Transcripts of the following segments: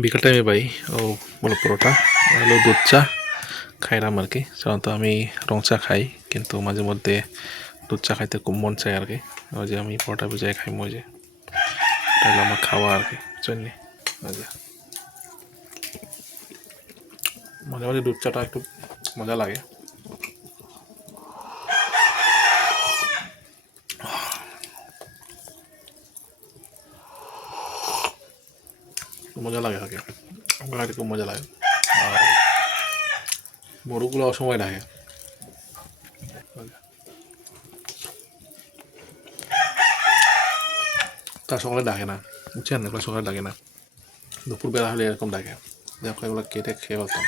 বিকাল টাইমে ভাই ও বলো পরোটা হলো দুধ চা খাইলাম আর কি। সাধারণত আমি রং চা খাই, কিন্তু মাঝে মধ্যে দুধ চা খাইতে খুব মন চায় আর কি। ওই যে আমি পরোটা ভিজাই খাই, ওই যে এটা হলো আমার খাওয়া আর কি। বুঝছেন? ওই যে মাঝে মাঝে দুধ চাটা একটু মজা লাগে। মজা লাগে আর কি, আমার কাছে খুব মজা লাগে। আর মোরগগুলো অসময় ডাকে, তার সকালে ডাকে না, বুঝছেন? এগুলো সকালে ডাকে না, দুপুরবেলা হলে এরকম ডাকে। যখন এগুলো কেটে খেয়ে ফেলতাম।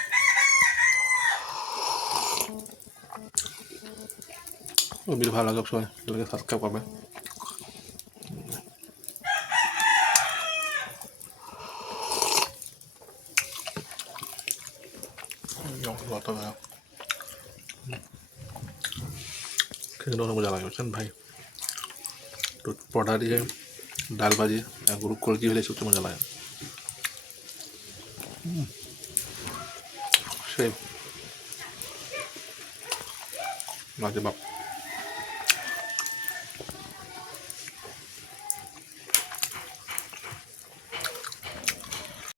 ভিডিও ভালো লাগে সবাই এগুলোকে সাবস্ক্রাইব করবে। খেতে অনেক মজা লাগে, বুঝছেন ভাই? তো পরোটা দিয়ে ডাল ভাজি আর গরুর কলজি হলে সবচেয়ে মজা লাগে। সেই মাঝে বাপ